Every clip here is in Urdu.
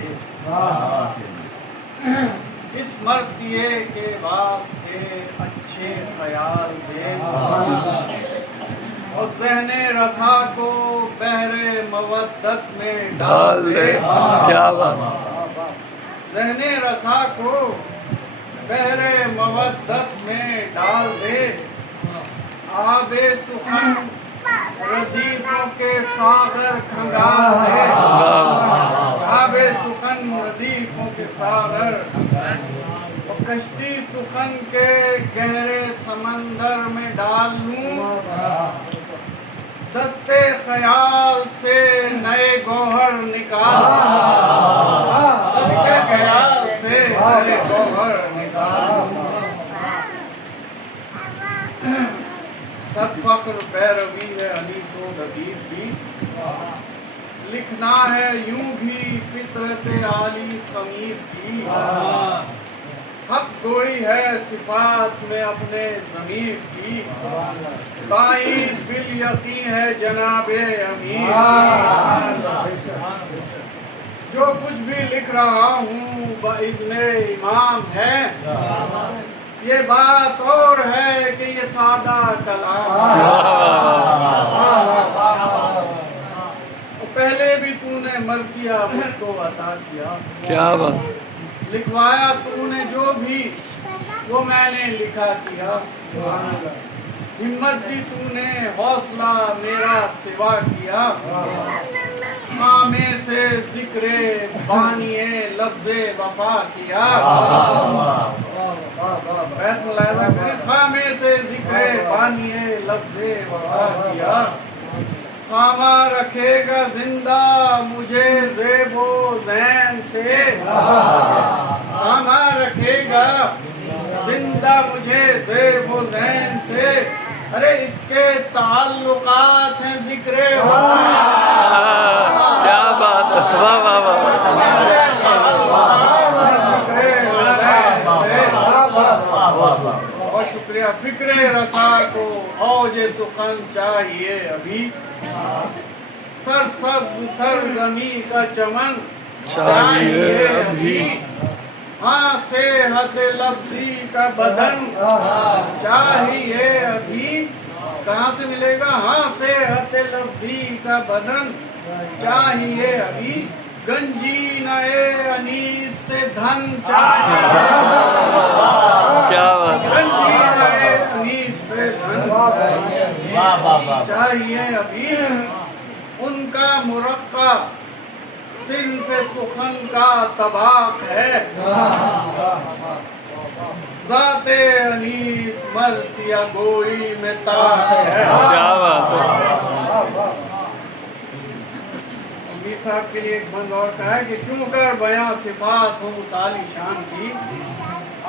دے، اس مرثیے کے واسطے اچھے خیال دے، اور ذہن رسا کو بحر مودت میں ڈال دے، کیا بات، ذہن رسا کو بحر مودت میں ڈال دے، آب سخن ردیفوں کے ساغر کھنگال دے، آب سخن ردیفوں کے ساغر، اور کشتی سخن کے گہرے سمندر میں ڈال لوں، دستے خیال سے نئے گوہر نکال، دستے خیال سے نئے گوہر نکال، سد فخر پیروی ہے انیس و لبیب بھی، لکھنا ہے یوں بھی فطرت عالی خمیر کی، حق گوئی ہے صفات میں اپنے ضمیر کی، تائید بالیقین ہے جناب امیر کی، جو کچھ بھی لکھ رہا ہوں باذن امام ہے، یہ بات اور ہے کہ یہ سادہ کلام پہلے بھی تو نے مرثیہ مجھ کو عطا کیا، کیا بات، لکھوایا تو نے جو بھی وہ میں نے لکھا کیا، ہمت دی تو نے حوصلہ میرا سوا کیا، خامے سے ذکر بانی لفظ وفا کیا، خامے سے ذکر بانی لفظ وفا کیا، خامہ رکھے گا زندہ مجھے زیب و زین سے، خامہ رکھے گا زندہ مجھے زیب و زین سے، ارے اس کے تعلقات ہیں ذکر حسین، کیا بات، واہ واہ واہ، بہت شکریہ۔ فکر رسا کو اوج سخن چاہیے ابھی، سرسبز سرزمین کا چمن چاہیے ابھی، ہاں صحت لفظی کا بدن چاہیے ابھی، کہاں سے ملے گا؟ ہاں صحت لفظی کا بدن چاہیے ابھی، گنجینہ انیس سے دھن چاہیے، کیا بات، گنجینہ انیس سے دھن چاہیے ابھی، ان کا مرقع صنف سخن کا طباق ہے، ذات انیس مرثیہ گوئی میں طاق ہے، کیا بات، امیر صاحب کے لیے ایک بند اور کہا ہے کہ کیوں کر بیاں صفات ہو عالی شان کی،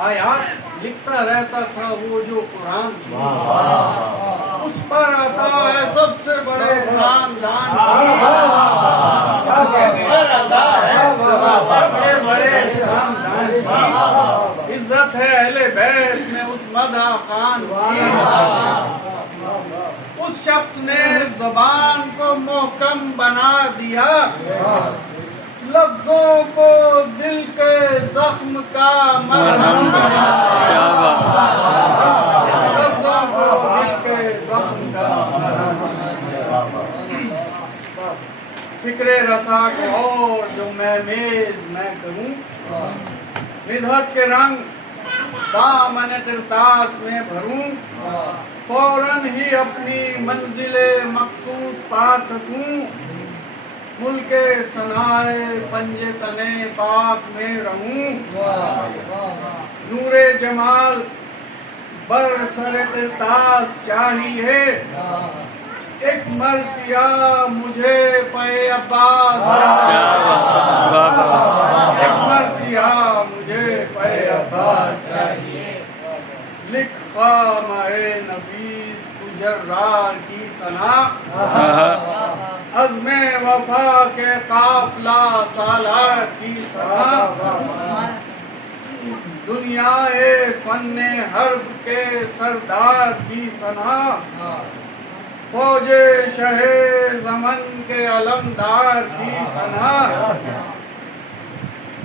آیا لکھتا رہتا تھا وہ جو قرآن کی، اس پر عطا ہے سب سے بڑے خاندان کی، اس پر عطا ہے سب سے بڑے خاندان کی، عزت ہے اہل بیت میں اس مدح خان کی، اس شخص نے زبان کو محکم بنا دیا، لفظوں کو دل کے زخم کا مرہم بنا دیا، لفظوں کو دل کے زخم کا مرہم بنا دیا، فکر رسا کو اور جو میں میز میں کروں، ندہت کے رنگ دامن کرتاس میں بھروں، فوراً ہی اپنی منزل مقصود پا سکوں، ملک ثنائے پنج تنے پاک میں رہوں، نور جمال بر سر کرتاس چاہیے، ایک مرثیہ مجھے پہ عباس چاہیے، ایک مرثیہ مجھے پہ عباس چاہیے، لکھ خامہ نفیس تجرار کی ثنا، عزم وفا کے قافلہ سالار کی ثنا، دنیا فن حرب کے سردار کی ثنا، فوج شہ زمن کے علمدار کی ثنا،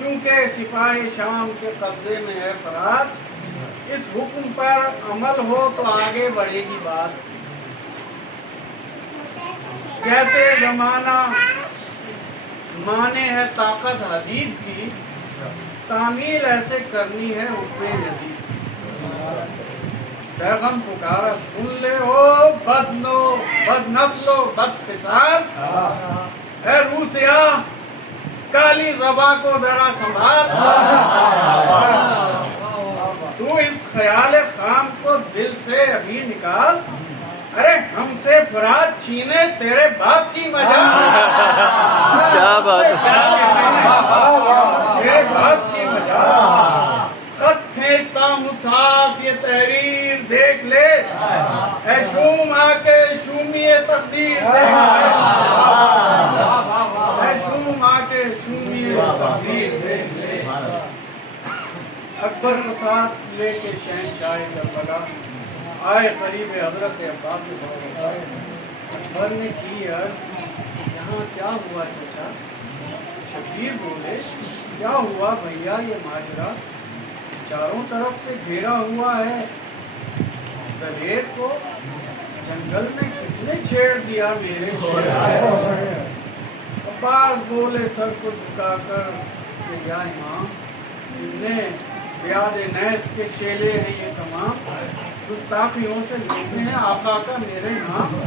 کیونکہ سپاہی شام کے قبضے میں ہے فرات، اس حکم پر عمل ہو تو آگے بڑھے گی بات۔ جیسے زمانہ مانے ہے طاقت حدید کی، تعمیل ایسے کرنی ہے حکم یزید۔ سیغم پکارا سن لے ہو بد نسل و بد خصال، اے روح سیاہ کالی زباں کو ذرا سنبھال۔ تو اس خیال خام کو دل سے ابھی نکال، ارے ہم سے فرات چھینے تیرے باپ کی مجال۔ کیا بات ہے، تیرے باپ کی مجال۔ خط کھینچتا ہوں صاف یہ تحریر دیکھ لے، اے شوم آ کے شومی تقدیر دیکھ لے، اے شوم آ کے شومی تقدیر دیکھ لے۔ اکبر کو ساتھ لے کے شہنشاہ کربلا آئے قریب حضرت عباس بابا۔ اکبر نے کی عرض یہاں کیا ہوا چچا؟ شبیر بولے کیا ہوا بھیا یہ ماجرا، چاروں طرف سے گھیرا ہوا ہے، دلیر کو جنگل میں کس نے چھیڑ دیا میرے شیر؟ عباس بولے سر کو جھکا کر کہ یا امام ابن زیاد نیس کے چیلے ہیں یہ تمام، گستاخیوں سے لیتے ہیں آقا کا میرے نام،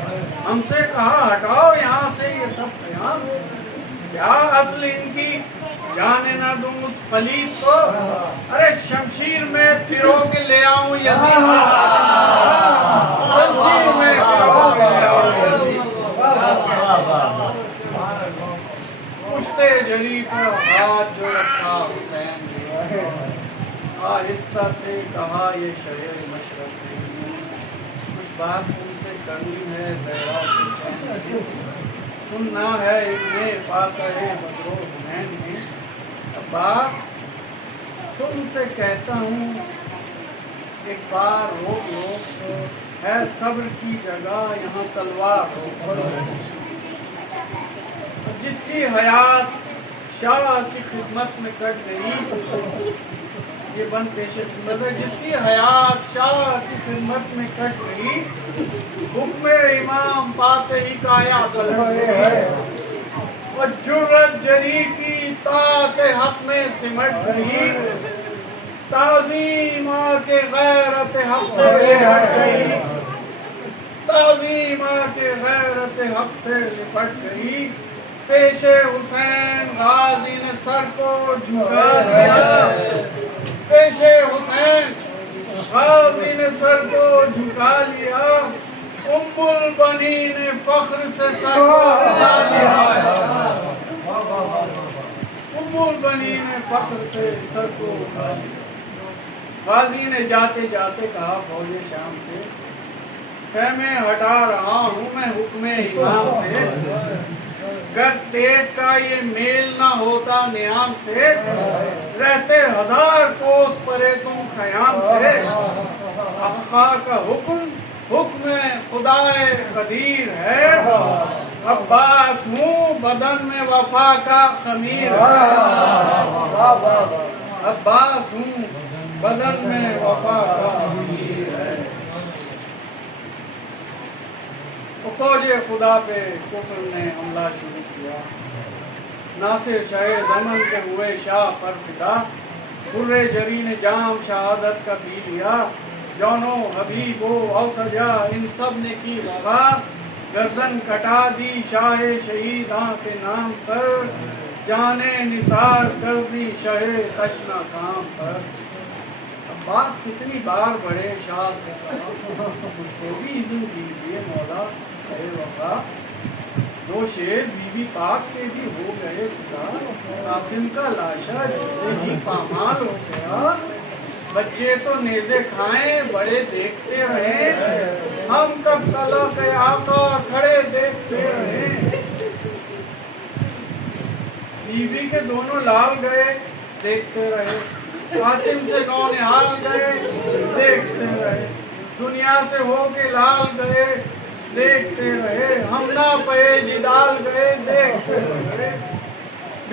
ہم سے کہا ہٹاؤ یہاں سے یہ سب خیام، کیا اصل ان کی جانے نہ دوں اس پلیت کو، ارے شمشیر میں پرو کے لے آؤں یزید، شمشیر میں پرو کے لے آؤں یزید۔ پشتے جری پر ہاتھ جو رکھا حسین نے، آہستہ سے کہا یہ شہر مشرق نہیں، کچھ بات تم سے کرنی ہے زہرا کے چین، سننا ہے ابن فاتح بدر و حنین میں۔ عباس تم سے کہتا ہوں ایک بار روک لو، ہے صبر کی جگہ یہاں تلوار روک لو، جس کی حیات شاہ کی خدمت میں کٹ گئی، یہ بند پیش خدمت ہے، جس کی حیات شاہ کی خدمت میں کٹ گئی، حکم امام پاتے ہی کایا پلٹ گئی، اور جرت جری کی اطاعت حق میں سمٹ گئی، تعظیم آ کے غیرت حق سے لپٹ گئی، تعظیم آ کے غیرت حق سے لپٹ گئی، پیش حسین غازی نے سر کو جھکا لیا، پیش حسین غازی نے سر کو جھکا لیا، ام البنی نے فخر سے سر کو ہلا لیا، ام البنی نے فخر سے سر کو ہلا لیا۔ غازی نے جاتے جاتے کہا فوج شام سے خیمے ہٹا رہا ہوں میں حکم امام سے، گر تیغ کا یہ میل نہ ہوتا نیام سے، رہتے 1000 کوس پرے تم خیام سے، آقا کا حکم حکم خدائے قدیر ہے، عباس ہوں بدن میں وفا کا خمیر ہے، عباس ہوں بدن میں وفا کا خمیر ہے۔ فوج خدا پہ کفر نے حملہ شروع کیا، ناصر شاہ دمن کے ہوئے شاہ پر فدا، خرے جری نے جام شہادت کا پی لیا، جونو حبیب و اوسجا ان سب نے کی وفا، گردن کٹا دی شاہ شہیداں کے نام پر، جانے نثار کر دی شاہ تشنا کام پر۔ عباس کتنی بار بڑے شاہ سے کہا مجھ کو بھی اذن دیجیے مولا اے وفا، 2 شیر بی بی پاک کے بھی ہو گئے فدا، قاسم کا لاشا جیتے ہی پامال ہو گیا، بچے تو نیزے کھائیں بڑے دیکھتے رہے، ہم کب تلق آقا کھڑے دیکھتے رہے، بیوی کے دونوں لال گئے دیکھتے رہے، قاسم سے نونہال گئے دیکھتے رہے، دنیا سے ہو کے لال گئے دیکھتے رہے، ہم نہ پے جدال گئے دیکھتے رہے،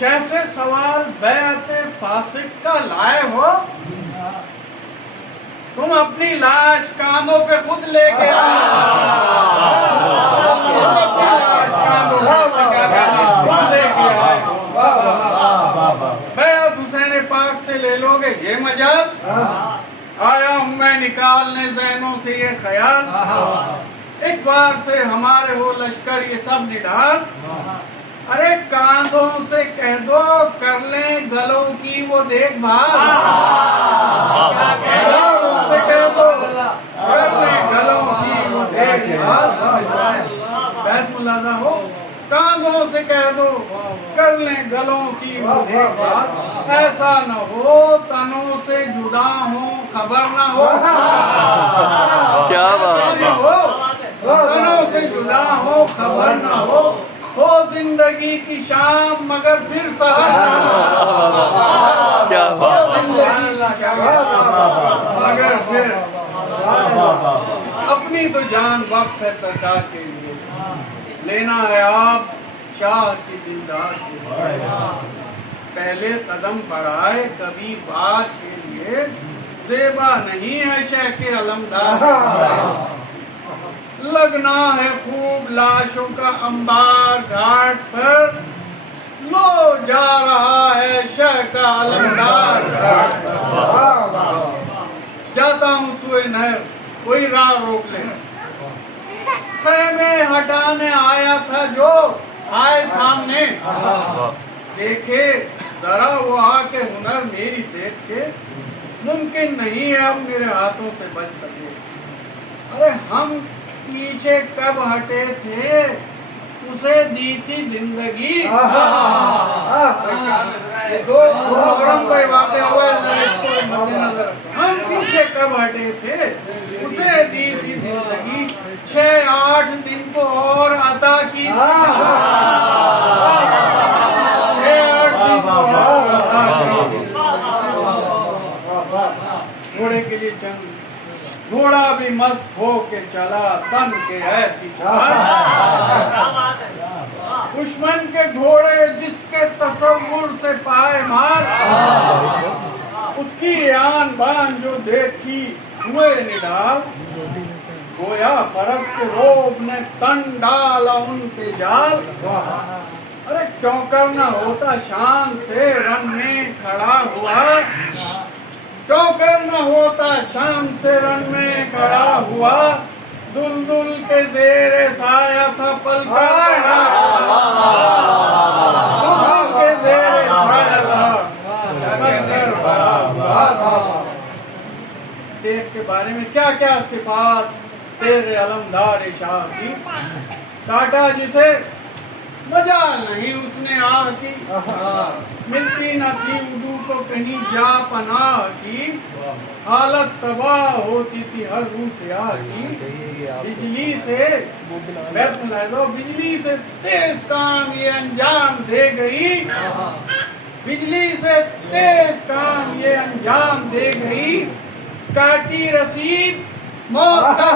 شہ سے سوال بیعت فاسق کا لائے ہو، تم اپنی لاش کاندھوں پہ خود لے کے آئے، تم اپنی لاش کاندھوں پہ خود لے کے آئے ہو، بیعت حسین پاک سے لے لو گے یہ مجال، آیا ہوں میں نکالنے ذہنوں سے یہ خیال، ایک بار سے ہمارے ہو لشکر یہ سب نڈال، ارے کاندھوں سے کہہ دو کر لیں گلوں کی وہ دیکھ بھال، کاندھوں سے کہہ دو کر لیں گلوں کی وہ دیکھ بھال، بیت ملاحظہ ہو، کاندھوں سے کہہ دو کر لیں گلوں کی وہ دیکھ بھال، ایسا نہ ہو تنوں سے جدا ہوں خبر نہ ہو، کیا بات ہے، تنوں سے جدا ہوں خبر نہ ہو زندگی کی شام مگر پھر سحر کیا بات ہے، زندگی کی شام مگر پھر اپنی تو جان وقت ہے سرکار کے لیے، لینا ہے آپ شاہ کی دیدار کے لیے، پہلے قدم بڑھائے کبھی بات کے لیے، زیبا نہیں ہے شہ کے علمدار، لگنا ہے خوب لاشوں کا انبار گھاٹ پر، لو جا رہا ہے شہ کا علمدار گھاٹ پر، جاتا ہوں سوئے نہر کوئی راہ روک لے، خیمے ہٹانے آیا تھا جو آئے سامنے، دیکھے ذرا وہ آ کے ہنر میری دیکھ کے، ممکن نہیں ہے اب میرے ہاتھوں سے بچ سکے، ارے ہم پیچھے کب ہٹے تھے اسے دی تھی زندگی، دو محرم کا واقعہ ہوا ہے، اس کو مد نظر رکھو، ہم پیچھے کب ہٹے تھے اسے دی تھی زندگی، 6-8 دن کو اور عطا کی، 6-8 دن کو اور عطا کی، گھوڑے کے لیے چند گھوڑا بھی مست ہو کے چلا تن کے ایسی چال، دشمن کے گھوڑے جس کے تصور سے پائے مار، اس کی آن بان جو دیکھی ہوئے نڈال، گویا فرس کے روب نے تن ڈالا ان پہ جال، ارے کیوں کرنا ہوتا شان سے رن میں کھڑا ہوا، کیوں کرنا ہوتا شان سے رن میں کھڑا ہوا، دل دل کے زیر سایہ تھا پل کر دل کے زیر سایہ تھا پل کر بڑا ہوا، دیکھ کے بارے میں کیا کیا صفات تیرے علمدار شاہ کی، کاٹا جسے مجال نہیں اس نے آہ کی، ملتی نہ تھی اردو کو کہیں جا پناہ کی، حالت تباہ ہوتی تھی ہر روح سیاہ کی، بجلی سے بیت ملاحظہ بجلی سے تیز کام یہ انجام دے گئی، بجلی سے تیز کام یہ انجام دے گئی، کاٹی رسید موت کا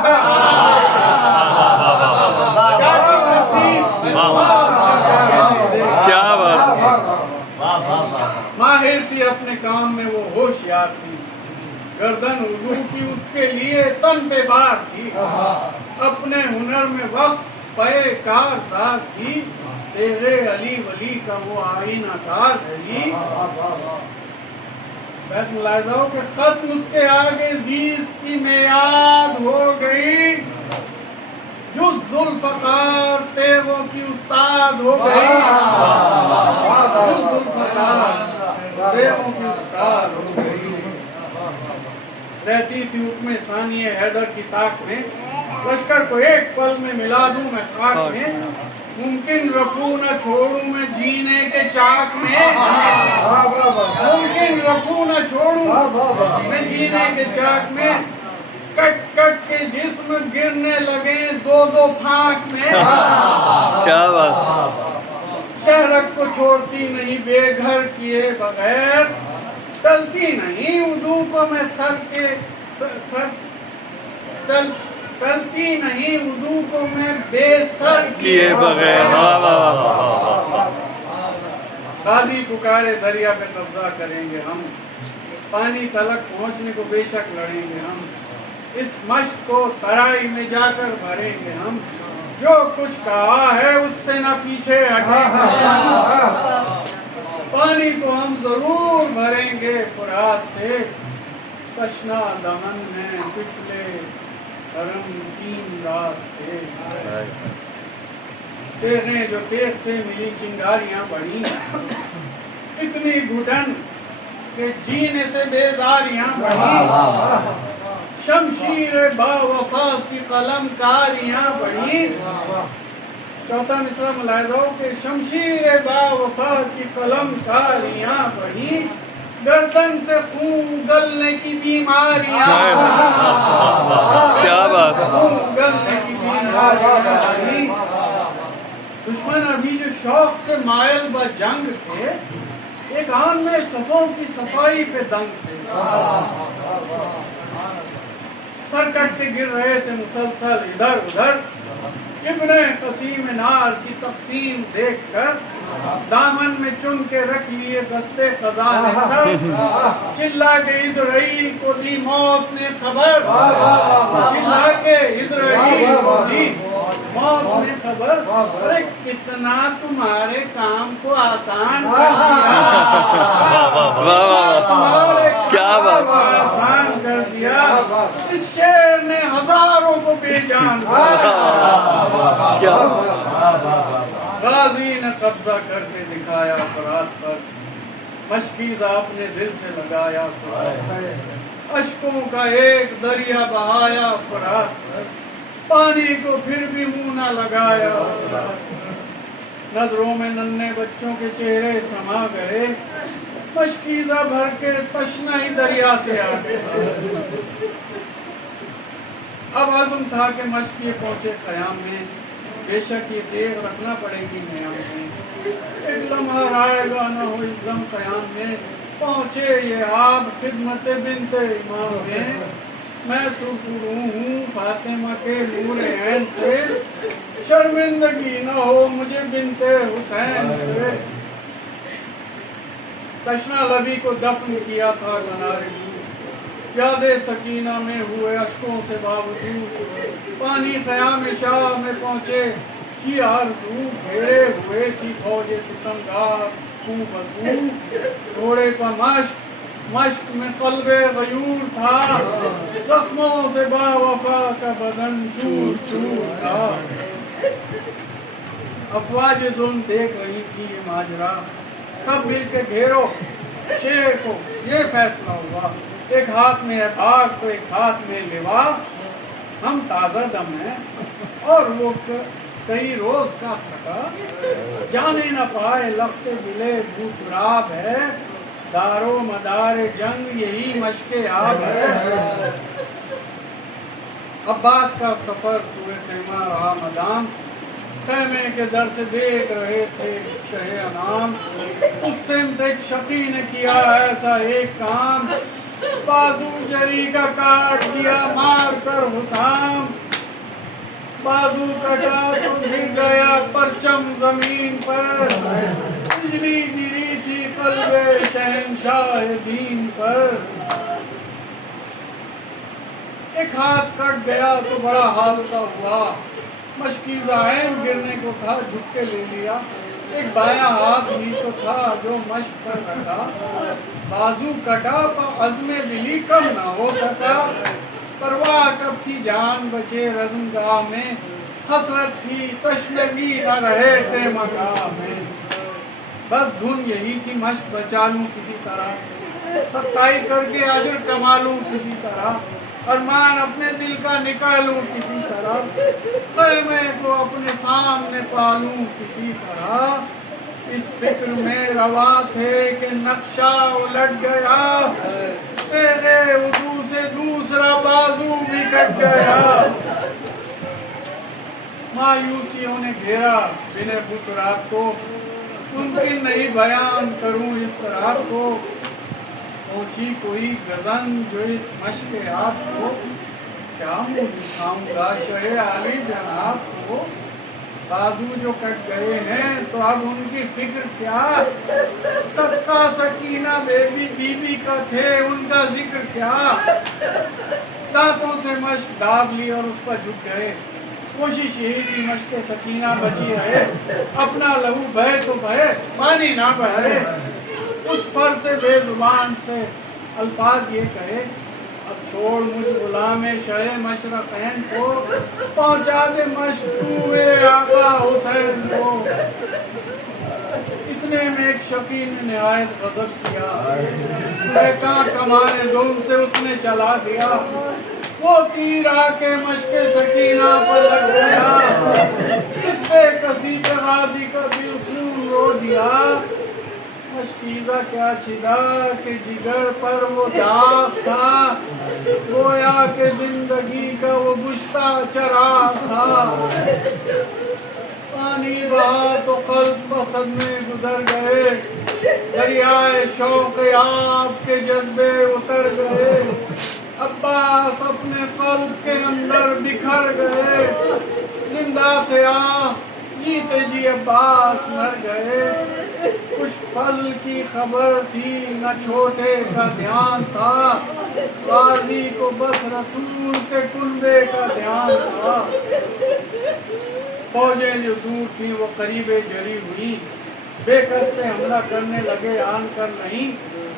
کاٹی رسید موت کیا بات ہے، ماہر تھی اپنے کام میں وہ ہوشیار تھی، گردن اردو کی اس کے لیے تن پہ بار تھی، اپنے ہنر میں وقف پے کار سار تھی، تیرے علی ولی کا وہ آئینہ کار تھی، بیت ملاحظہ ہو کہ ختم اس کے آگے زیست کی میعاد ہو گئی، جو ذوالفقار تیغوں کی استاد ہو گئی، جو ذوالفقار تیغوں کی استاد ہو گئی، رہتی تھی حکم ثانی حیدر کی طاق میں، لشکر کو ایک پل میں ملا دوں میں خاک میں، ممکن رفو نہ چھوڑوں میں جینے کے چاک میں، ممکن رفو نہ چھوڑوں میں جینے کے چاک میں، کٹ کٹ کے جسم گرنے لگے دو دو پھانک میں، کیا بات، شہرک کو چھوڑتی نہیں بے گھر کیے بغیر، ٹلتی نہیں اردو کو میں سر کے سر ٹلتی نہیں اردو کو میں بے سر کیے بغیر، واہ واہ واہ، غازی پکارے دریا پہ قبضہ کریں گے ہم، پانی تلک پہنچنے کو بے شک لڑیں گے ہم، اس مشق کو ترائی میں جا کر بھریں گے ہم، جو کچھ کہا ہے اس سے نہ پیچھے ہٹیں گے، پانی تو ہم ضرور بھریں گے فرات سے، تشنا دمن میں طفلے حرم 3 رات سے، تیغیں جو تیغ سے ملی چنگاریاں بڑھی، اتنی گھٹن کہ جینے سے بیزاریاں بڑھی، شمشیر با وفا کی قلم کاریاں بڑھی، چوتھا مصرع ملاحظہ ہو کہ شمشیر با وفا کی قلم کاریاں بڑھی، گردن سے خون گلنے کی بیماریاں کیا بات ہے، خون گلنے کی بیماریاں بڑھی، دشمن ابھی جو شوق سے مائل با جنگ تھے، ایک آن میں صفوں کی صفائی پہ دنگ تھے، سر کٹ کے گر رہے تھے مسلسل ادھر ادھر، ابن قسیم نار کی تقسیم دیکھ کر دامن میں چن کے رکھ لیے دستے قضا نے سب، چلا کے اسرائیل کو دی موت نے خبر، چلا کے اسرائیل کو دی موت نے خبر، ارے کتنا تمہارے کام کو آسان کر دیا، تمہارے کام کو آسان کر دیا، اس شیر نے ہزاروں کو بے جان کیا، غازی نے قبضہ کر کے دکھایا فرات پر، مشکیزہ اپنے دل سے لگایا فرات پر، اشکوں کا ایک دریا بہایا فرات پر، پانی کو پھر بھی منہ نہ لگایا فرات پر، نظروں میں ننھے بچوں کے چہرے سما گئے، مشکیزہ بھر کے تشنا ہی دریا سے آ گئے، اب عزم تھا کہ مشقیے پہنچے خیام میں، بے شک یہ تیغ رکھنا پڑے گی نیام میں، ایک لمحہ آئے گا نہ ہو اس دم قیام میں، پہنچے یہ آپ خدمت بنت امام میں، میں سرخرو ہوں فاطمہ کے نور عین سے، شرمندگی نہ ہو مجھے بنت حسین سے، تشنا لبی کو دفن کیا تھا کنارے جو، یاد سکینہ میں ہوئے اشکوں سے باوجود، پانی قیام شاہ میں پہنچے تھی آرزو، گھیرے ہوئے تھی فوج ستمگار خوں بدبو، گھوڑے کا مشق میں قلب غیور تھا، زخموں سے با وفا کا بدن چور چور تھا، افواج ظلم دیکھ رہی تھی یہ ماجرا، سب مل کے گھیرو شیر کو، یہ فیصلہ ہوا، ایک ہاتھ میں ہے بھاگ تو ایک ہاتھ میں لیوا، ہم تازہ دم ہیں اور وہ کئی روز کا تھکا، جانے نہ پائے لخت دلے بوتراب ہے، دارو مدار جنگ یہی مشق آب ہے، عباس کا سفر سوئے خیمہ رہا مدام، خیمے کے در سے دیکھ رہے تھے شہ انام، اس سمت ایک شقی نے کیا ایسا ایک کام، بازو جری کا کاٹ دیا مار کر حسام، بازو کٹا تو گر گیا پرچم زمین پر، بجلی گری تھی قلب شہنشاہ دین پر، ایک ہاتھ کٹ گیا تو بڑا حادثہ ہوا، مشکیزہ عین گرنے کو تھا جھک کے لے لیا، ایک بایاں ہاتھ ہی تو تھا جو مشق پر رکھا، بازو کٹا پر عزم دلی کم نہ ہو سکا، پرواہ کب تھی جان بچے رزم گاہ میں، حسرت تھی تشنگی نہ رہے خیمہ گاہ میں، بس دھن یہی تھی مشق بچا لوں کسی طرح، سخائی کر کے اجر کما لوں کسی طرح، ارمان اپنے دل کا نکالوں کسی طرح، خیمے کو اپنے سامنے پالوں کسی طرح، اس فکر میں رواں تھے کہ نقشہ الٹ گیا، تیرے عضو سے دوسرا بازو بھی کٹ گیا، مایوسیوں نے گھیرا بن بطراب کو، ممکن نہیں بیان کروں اس طرح کو، پہنچی کوئی گزن جو اس مشق آپ کو، کیا منہ دکھاؤں گا شہ عالی جناب کو، بازو جو کٹ گئے ہیں تو اب ان کی فکر کیا، صدقہ سکینہ بی بی کا تھے ان کا ذکر کیا، دانتوں سے مشک داب لی اور اس پر جھک گئے، کوشش یہی کی مشق سکینہ بچی رہے، اپنا لہو بہے تو بہے پانی نہ بہے، اس پر سے بے زبان سے الفاظ یہ کہے، اب چھوڑ مجھ غلام شہ مشرقین کو، پہنچا دے مشق تو میرے آقا حسین کو۔ اتنے میں ایک شقی نے نہایت غضب کیا، کہاں کمانے ظلم سے اس نے چلا دیا، وہ تیر آ کے مشق سکینہ پر لگ گیا، اس بے کسی پہ غازی کا دل خون رو دیا، مشکیزہ کیا چھدا کہ جگر پر وہ داغ تھا، گویا کہ زندگی کا وہ بجھتا چراغ تھا، پانی بہا تو قلب بسد میں گزر گئے، دریائے شوق آپ کے جذبے اتر گئے، عباس اپنے قلب کے اندر بکھر گئے، زندہ تھے جیتے جی عباس مر گئے، کچھ فضل کی خبر تھی نہ چھوٹے کا دھیان تھا، غازی کو بس رسول کے کنبے کا دھیان تھا، فوجیں جو دور تھیں وہ قریب جری ہوئی، بے کس پہ حملہ کرنے لگے آن کر نہیں،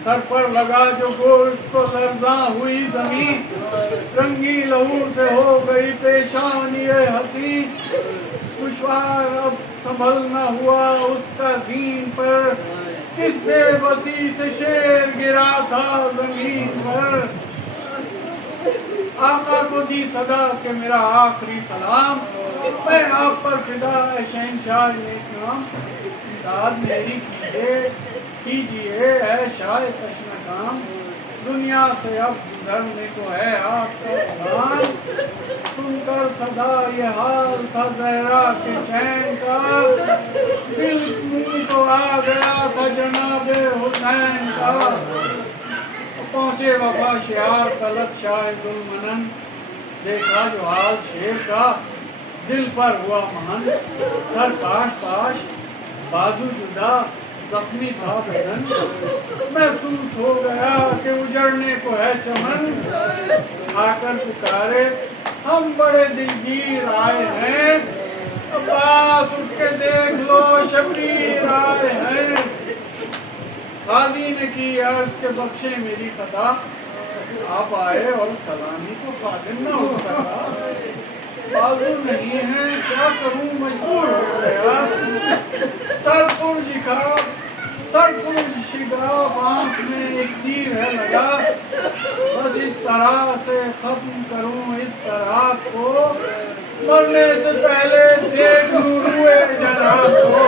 سر پر لگا جو گوشت تو لرزاں ہوئی زمین، رنگی لہو سے ہو گئی پیشانی حسین، دشوار اب سنبھل نہ ہوا اس کا زین پر، کس بے بسی سے شیر گرا تھا زمین پر، آقا کو دی صدا کہ میرا آخری سلام، میں آپ پر فدا ہے شہنشاہ نیک نام، امداد میری کیجئے اے شاہ تشنہ کام، دنیا سے اب گزرنے کو ہے آپ کا اعلان، سن کر صدا یہ حال تھا زہرا کے چین کا، دل منہ کو آ گیا تھا جناب حسین کا، پہنچے وفا شعار طلب شاہ ذوالمنن، دیکھا جو حال شیر کا، دل پر ہوا مہن، سر پاش پاش بازو جدا زخمی تھا بدن، محسوس ہو گیا کہ اجڑنے کو ہے چمن، آ کر پکارے ہم بڑے دلگیر آئے ہیں، عباس اٹھ کے دیکھ لو شبیر آئے ہیں، غازی نے کی عرض کے بخشے میری خطا، آپ آئے اور سلامی کو خادم نہ ہو سکا، بازو نہیں ہے کیا کروں مجبور ہو گیا، سر پر شگاف آنکھ میں ایک تیر ہے لگا، بس اس طرح سے ختم کروں اس طرح کو، مرنے سے پہلے دیکھ لوں روئے جناب کو،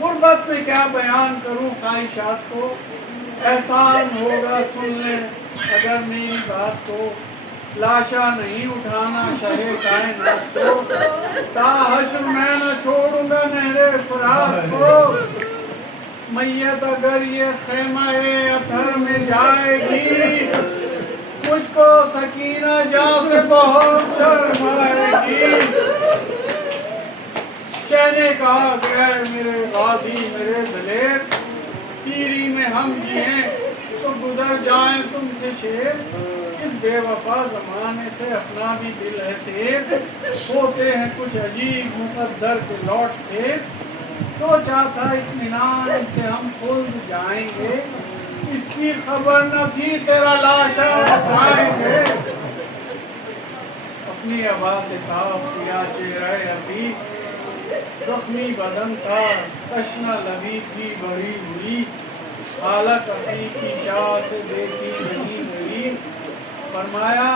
غربت میں کیا بیان کروں خواہشات کو، احسان ہوگا سن لیں اگر میری بات کو، لاشا نہیں اٹھانا شہ کائنات کو، تا حشر میں نہ چھوڑوں گا نہر فرات کو، میت اگر یہ خیمہ اطہر میں جائے گی، مجھ کو سکینہ جان سے بہت شرم آئے گی، شہ نے کہا غیر میرے غازی میرے دلیر، پیری میں ہم جیئیں تو گزر جائیں تم سے شیر، اس بے وفا زمانے سے اپنا بھی دل ہے سیر، ہوتے ہیں کچھ عجیب مقدر کے لوٹ کے، سوچا تھا اطمینان سے ہم خلد جائیں گے، اس کی خبر نہ تھی تیرا لاشا اٹھائیں گے، اپنی عبا سے صاف کیا چہرہ رفیق، زخمی بدن تھا تشنہ لبی تھی بڑھی ہوئی، حالت عقیقی شاہ سے دیکھی نہیں گئی، فرمایا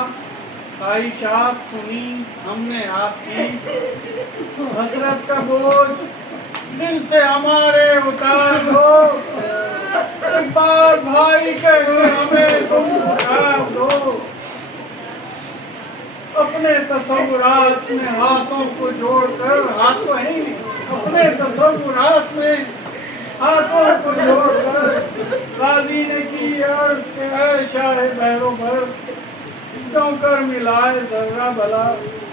خواہشات سنی ہم نے آپ کی، حسرت کا بوجھ دل سے ہمارے اتار دو، ایک بار بھائی کہہ کے ہمیں تم پکار دو، اپنے تصورات میں ہاتھوں کو جوڑ کر، ہاتھ تو ہے نہیں، اپنے تصورات میں ہاتھوں کو جوڑ کر، غازی نے کی عرض کہ اے شاہ بحر و بر، کیوں کر ملائے ذرہ بلا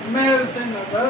مہر سے نظر،